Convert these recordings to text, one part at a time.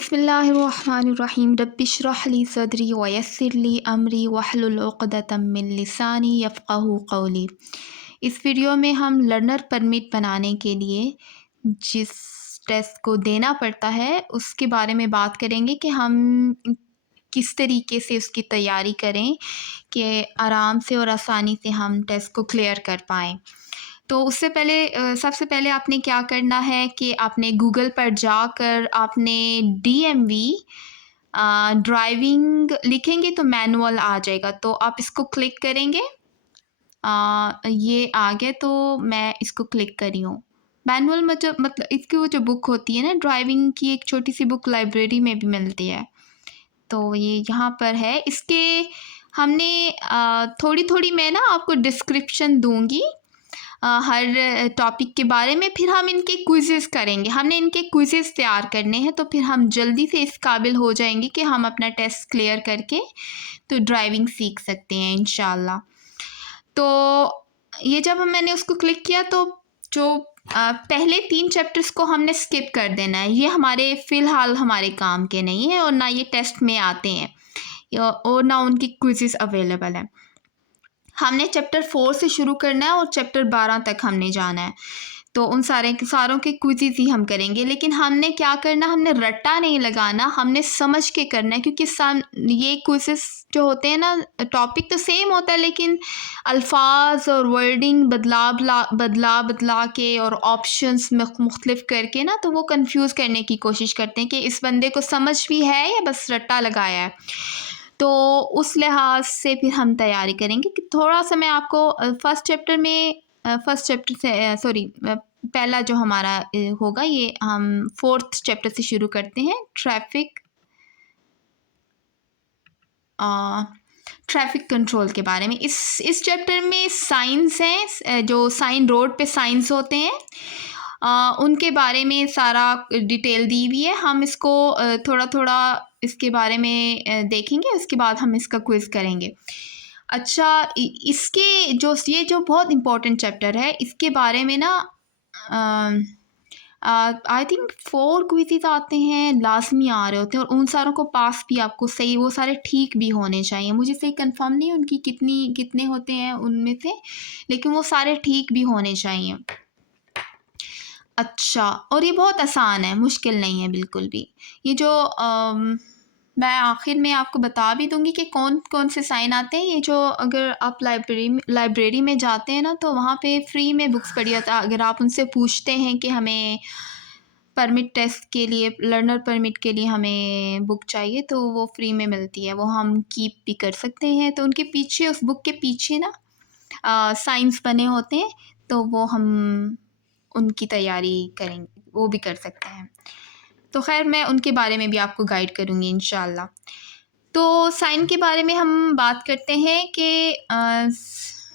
बिस्मिल्लाहिर्रहमानिर्रहीम रब्बिश्रह ली सदरी वयस्सिर ली अमरी वहलुल उक़दतम मिन लिसानी यफ़क़हू क़ौली। इस वीडियो में हम लर्नर परमिट बनाने के लिए जिस टेस्ट को देना पड़ता है उसके बारे में बात करेंगे कि हम किस तरीके से उसकी तैयारी करें कि आराम से और आसानी से हम टेस्ट को क्लियर कर पाएँ। तो उससे पहले सबसे पहले आपने क्या करना है कि आपने गूगल पर जाकर आपने DMV ड्राइविंग लिखेंगे तो मैनुअल आ जाएगा, तो आप इसको क्लिक करेंगे। ये आ गया तो मैं इसको क्लिक करी हूँ। मैनुअल मतलब इसकी वो जो बुक होती है ना ड्राइविंग की, एक छोटी सी बुक लाइब्रेरी में भी मिलती है, तो ये यहाँ पर है। इसके हमने थोड़ी थोड़ी मैं ना आपको डिस्क्रिप्शन दूँगी हर टॉपिक के बारे में, फिर हम इनके क्विज़ेस करेंगे। हमने इनके क्विज़ेस तैयार करने हैं तो फिर हम जल्दी से इस काबिल हो जाएंगे कि हम अपना टेस्ट क्लियर करके तो ड्राइविंग सीख सकते हैं इंशाल्लाह। तो ये जब मैंने उसको क्लिक किया तो जो पहले 3 चैप्टर्स को हमने स्किप कर देना है। ये हमारे फ़िलहाल हमारे काम के नहीं है और ना ये टेस्ट में आते हैं और ना उनकी क्विज़ेस अवेलेबल हैं। हमने चैप्टर 4 से शुरू करना है और चैप्टर 12 तक हमने जाना है, तो उन सारों के क्विज़ेस ही हम करेंगे। लेकिन हमने क्या करना, हमने रट्टा नहीं लगाना, हमने समझ के करना है, क्योंकि ये क्विज़ेस जो होते हैं ना, टॉपिक तो सेम होता है लेकिन अल्फाज और वर्डिंग बदला के और ऑप्शंस मुख्तलिफ करके ना, तो वो कंफ्यूज करने की कोशिश करते हैं कि इस बंदे को समझ भी है या बस रट्टा लगाया है। तो उस लिहाज से फिर हम तैयारी करेंगे कि थोड़ा सा मैं आपको फर्स्ट चैप्टर से पहला जो हमारा होगा, ये हम 4th चैप्टर से शुरू करते हैं। ट्रैफिक कंट्रोल के बारे में इस चैप्टर में साइंस हैं, जो साइन रोड पे साइंस होते हैं उनके बारे में सारा डिटेल दी हुई है। हम इसको थोड़ा थोड़ा इसके बारे में देखेंगे, उसके बाद हम इसका क्विज़ करेंगे। अच्छा, इसके ये जो बहुत इम्पोर्टेंट चैप्टर है, इसके बारे में ना आई थिंक 4 क्विज़ेस आते हैं, लाजमी आ रहे होते हैं, और उन सारों को पास भी आपको सही, वो सारे ठीक भी होने चाहिए। मुझे सही कंफर्म नहीं उनकी कितने होते हैं उनमें से, लेकिन वो सारे ठीक भी होने चाहिए। अच्छा, और ये बहुत आसान है, मुश्किल नहीं है बिल्कुल भी। ये जो मैं आखिर में आपको बता भी दूंगी कि कौन कौन से साइन आते हैं। ये जो अगर आप लाइब्रेरी में जाते हैं ना, तो वहाँ पे फ्री में बुक्स पढ़ी जाता है। अगर आप उनसे पूछते हैं कि हमें परमिट टेस्ट के लिए, लर्नर परमिट के लिए हमें बुक चाहिए, तो वो फ्री में मिलती है, वो हम कीप भी कर सकते हैं। तो उनके पीछे, उस बुक के पीछे ना साइंस बने होते हैं, तो वो हम उनकी तैयारी करेंगे, वो भी कर सकते हैं। तो खैर मैं उनके बारे में भी आपको गाइड करूँगी इंशाल्लाह। तो साइन के बारे में हम बात करते हैं कि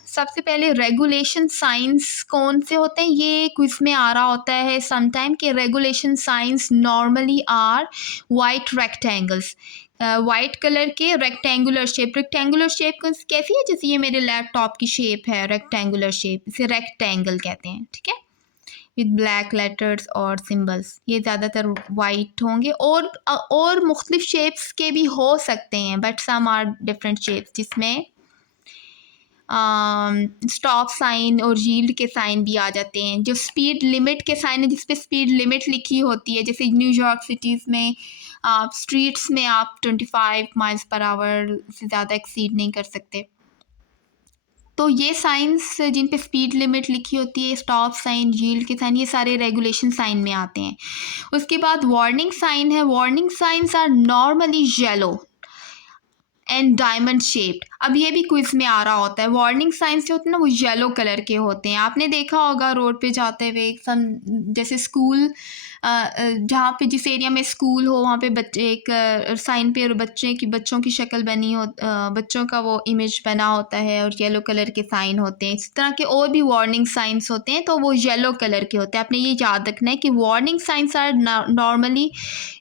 सबसे पहले रेगुलेशन साइंस कौन से होते हैं, ये क्विज में आ रहा होता है समटाइम कि regulation signs normally are white rectangles, white colour के रेक्टेंगुलर शेप कैसी है, जैसे ये मेरे लैपटॉप की शेप है, रेक्टेंगुलर शेप, इसे रेक्टेंगल कहते हैं, ठीक है, विद ब्लैक लेटर्स और सिंबल्स। ये ज़्यादातर वाइट होंगे, और मुख्तलिफ शेप्स के भी हो सकते हैं, but some are different shapes, जिसमें स्टॉप साइन और यील्ड के साइन भी आ जाते हैं। जो स्पीड लिमिट के साइन है, जिस पे स्पीड लिमिट लिखी होती है, जैसे न्यूयॉर्क सिटीज़ में स्ट्रीट्स में आप 25 माइल्स पर आवर से ज़्यादा एक्सीड नहीं कर सकते। तो ये साइंस जिन पे स्पीड लिमिट लिखी होती है, स्टॉप साइन, यील्ड के साइन, ये सारे रेगुलेशन साइन में आते हैं। उसके बाद वार्निंग साइन है। Warning signs are normally yellow and diamond shaped. अब ये भी क्विज में आ रहा होता है। वार्निंग साइंस जो होते हैं ना, वो येलो कलर के होते हैं। आपने देखा होगा रोड पे जाते हुए, जैसे स्कूल, जहाँ पे जिस एरिया में स्कूल हो, वहाँ पे बच्चे एक साइन पे बच्चों की शक्ल बनी हो, बच्चों का वो इमेज बना होता है और येलो कलर के साइन होते हैं। इस तरह के और भी वार्निंग साइंस होते हैं, तो वो येलो कलर के होते हैं। आपने ये याद रखना है कि warning signs are normally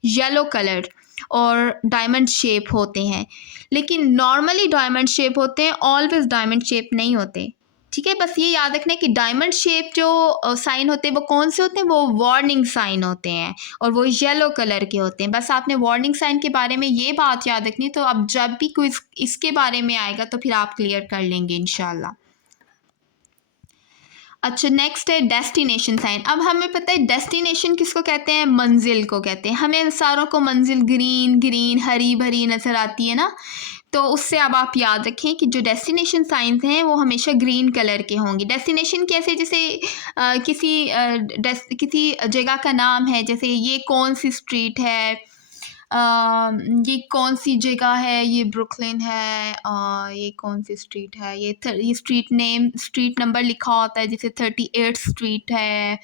yellow colour और डायमंड शेप होते हैं, लेकिन नॉर्मली डायमंड शेप होते हैं, ऑलवेज डायमंड शेप नहीं होते, ठीक है, बस ये याद रखना है कि डायमंड शेप जो साइन होते हैं वो कौन से होते हैं, वो वार्निंग साइन होते हैं और वो येलो कलर के होते हैं। बस आपने वार्निंग साइन के बारे में ये बात याद रखनी, तो अब जब भी कोई इसके बारे में आएगा तो फिर आप क्लियर कर लेंगे इंशाल्लाह। अच्छा, नेक्स्ट है डेस्टिनेशन साइन। अब हमें पता है डेस्टिनेशन किसको कहते हैं, मंजिल को कहते हैं। हमें सारों को मंजिल ग्रीन ग्रीन हरी भरी नज़र आती है ना, तो उससे अब आप याद रखें कि जो डेस्टिनेशन साइंस हैं वो हमेशा ग्रीन कलर के होंगे। डेस्टिनेशन कैसे, जैसे किसी जगह का नाम है, जैसे ये कौन सी स्ट्रीट है, ये कौन सी जगह है, ये ब्रुकलिन है, ये कौन सी स्ट्रीट है, ये स्ट्रीट नेम, स्ट्रीट नंबर लिखा होता है, जैसे 38 स्ट्रीट है।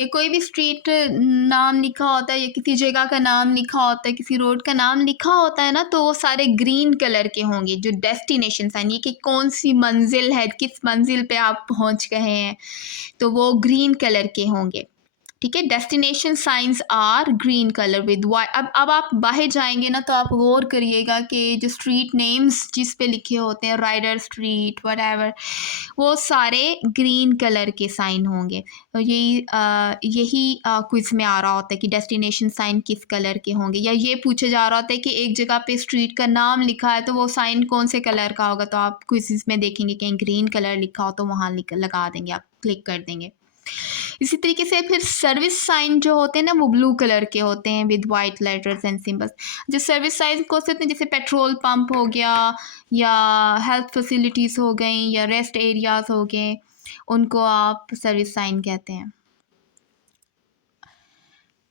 ये कोई भी स्ट्रीट नाम लिखा होता है या किसी जगह का नाम लिखा होता है, किसी रोड का नाम लिखा होता है ना, तो वो सारे ग्रीन कलर के होंगे जो डेस्टिनेशन साइन, ये कि कौन सी मंजिल है, किस मंजिल पे आप पहुंच गए हैं, तो वो ग्रीन कलर के होंगे। ठीक है, destination signs are green colour with white. अब आप बाहर जाएंगे ना, तो आप गौर करिएगा कि जो स्ट्रीट नेम्स जिस पे लिखे होते हैं, राइडर स्ट्रीट वटएवर, वो सारे ग्रीन कलर के साइन होंगे। तो यही क्विज में आ रहा होता है कि डेस्टिनेशन साइन किस कलर के होंगे, या ये पूछा जा रहा होता है कि एक जगह पे स्ट्रीट का नाम लिखा है तो वो साइन कौन से कलर का होगा, तो आप क्विज़ में देखेंगे कहीं ग्रीन कलर लिखा हो तो वहाँ लगा देंगे, आप क्लिक कर देंगे। इसी तरीके से फिर सर्विस साइन जो होते हैं ना, वो ब्लू कलर के होते हैं with white letters and symbols. जो सर्विस साइन को होते हैं, जैसे पेट्रोल पंप हो गया, या हेल्थ फैसिलिटीज़ हो गई, या रेस्ट एरियाज हो गए, उनको आप सर्विस साइन कहते हैं।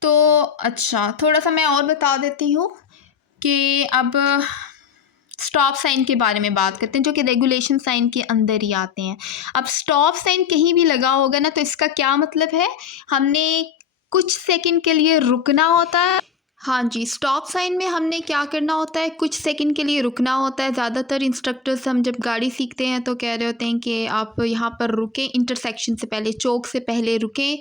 तो अच्छा, थोड़ा सा मैं और बता देती हूँ कि अब स्टॉप साइन के बारे में बात करते हैं, जो कि रेगुलेशन साइन के अंदर ही आते हैं। अब स्टॉप साइन कहीं भी लगा होगा ना, तो इसका क्या मतलब है, हमने कुछ सेकंड के लिए रुकना होता है। हाँ जी, स्टॉप साइन में हमने क्या करना होता है, कुछ सेकंड के लिए रुकना होता है। ज़्यादातर इंस्ट्रक्टर्स हम जब गाड़ी सीखते हैं तो कह रहे होते हैं कि आप यहाँ पर रुकें, इंटरसेक्शन से पहले, चौक से पहले रुकें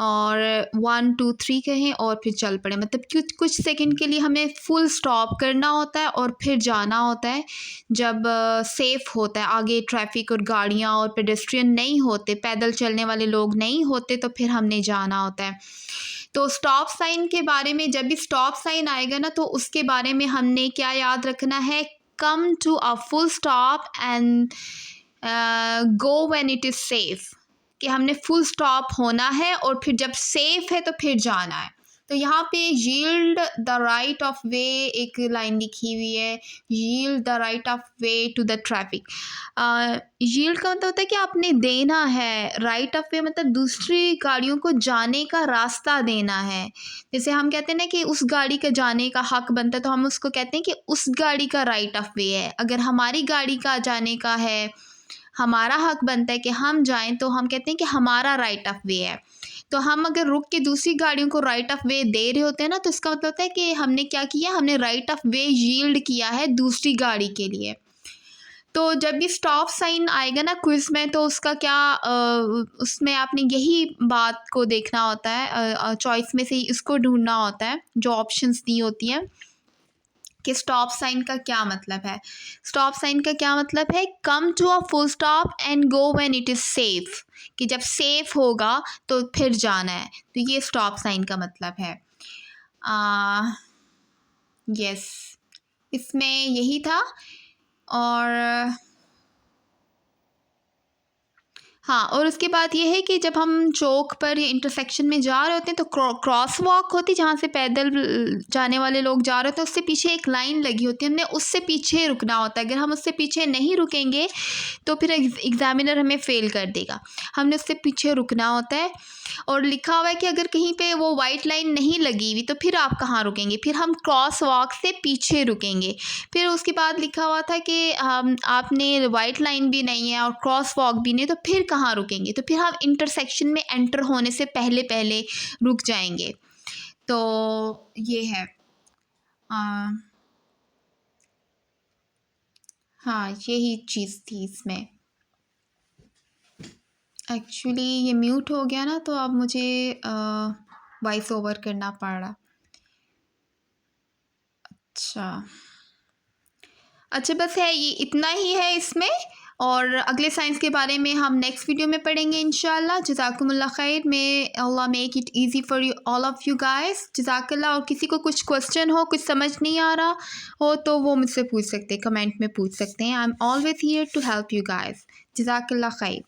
और 1 2 3 कहें और फिर चल पड़े। मतलब कुछ सेकंड के लिए हमें फुल स्टॉप करना होता है और फिर जाना होता है। जब सेफ़ होता है, आगे ट्रैफिक और गाड़ियाँ और पेडेस्ट्रियन नहीं होते, पैदल चलने वाले लोग नहीं होते, तो फिर हमने जाना होता है। तो स्टॉप साइन के बारे में, जब भी स्टॉप साइन आएगा ना, तो उसके बारे में हमने क्या याद रखना है, come to a full stop and go when it is safe, कि हमने फुल स्टॉप होना है और फिर जब सेफ है तो फिर जाना है। तो यहाँ पे yield the right of way एक लाइन लिखी हुई है, yield the right of way to the traffic. Yield का मतलब होता है कि आपने देना है, राइट ऑफ वे मतलब दूसरी गाड़ियों को जाने का रास्ता देना है। जैसे हम कहते हैं ना कि उस गाड़ी का जाने का हक बनता है, तो हम उसको कहते हैं कि उस गाड़ी का राइट ऑफ वे है। अगर हमारी गाड़ी का जाने का है, हमारा हक बनता है कि हम जाएं, तो हम कहते हैं कि हमारा राइट ऑफ वे है। तो हम अगर रुक के दूसरी गाड़ियों को राइट ऑफ वे दे रहे होते हैं ना, तो इसका मतलब होता है कि हमने क्या किया, हमने राइट ऑफ वे यील्ड किया है दूसरी गाड़ी के लिए। तो जब भी स्टॉप साइन आएगा ना क्विज में, तो उसका क्या उसमें आपने यही बात को देखना होता है, चॉइस में से ही इसको ढूंढना होता है, जो ऑप्शंस दी होती हैं कि स्टॉप साइन का क्या मतलब है। स्टॉप साइन का क्या मतलब है, come to a full stop and go when it is safe, कि जब सेफ होगा तो फिर जाना है। तो ये स्टॉप साइन का मतलब है। यस, इसमें यही था। और हाँ, और उसके बाद ये है कि जब हम चौक पर या इंटरसेक्शन में जा रहे होते हैं, तो क्रॉस वॉक होती है, जहाँ से पैदल जाने वाले लोग जा रहे होते हैं, उससे पीछे एक लाइन लगी होती है, हमने उससे पीछे रुकना होता है। अगर हम उससे पीछे नहीं रुकेंगे तो फिर एग्ज़ामिनर हमें फ़ेल कर देगा। हमने उससे पीछे रुकना होता है, और लिखा हुआ है कि अगर कहीं पे वो वाइट लाइन नहीं लगी हुई तो फिर आप कहाँ रुकेंगे, फिर हम क्रॉस वॉक से पीछे रुकेंगे। फिर उसके बाद लिखा हुआ था कि आपने वाइट लाइन भी नहीं है और क्रॉस वॉक भी नहीं, तो फिर कहाँ रुकेंगे, तो फिर हम इंटरसेक्शन में एंटर होने से पहले पहले रुक जाएंगे। तो ये है। हाँ, यही चीज़ थी इसमें। एक्चुअली ये म्यूट हो गया ना, तो अब मुझे वॉइस ओवर करना पड़ रहा। अच्छा, अच्छा, बस है ये, इतना ही है इसमें। और अगले साइंस के बारे में हम नेक्स्ट वीडियो में पढ़ेंगे इंशाल्लाह। जज़ाकुमुल्लाह खैर। May Allah make it easy for you all of you guys. जज़ाकल्लाह। और किसी को कुछ क्वेश्चन हो, कुछ समझ नहीं आ रहा हो तो वो मुझसे पूछ सकते हैं, कमेंट में पूछ सकते हैं। I am always here to help you guys. जज़ाकल्लाह खैर।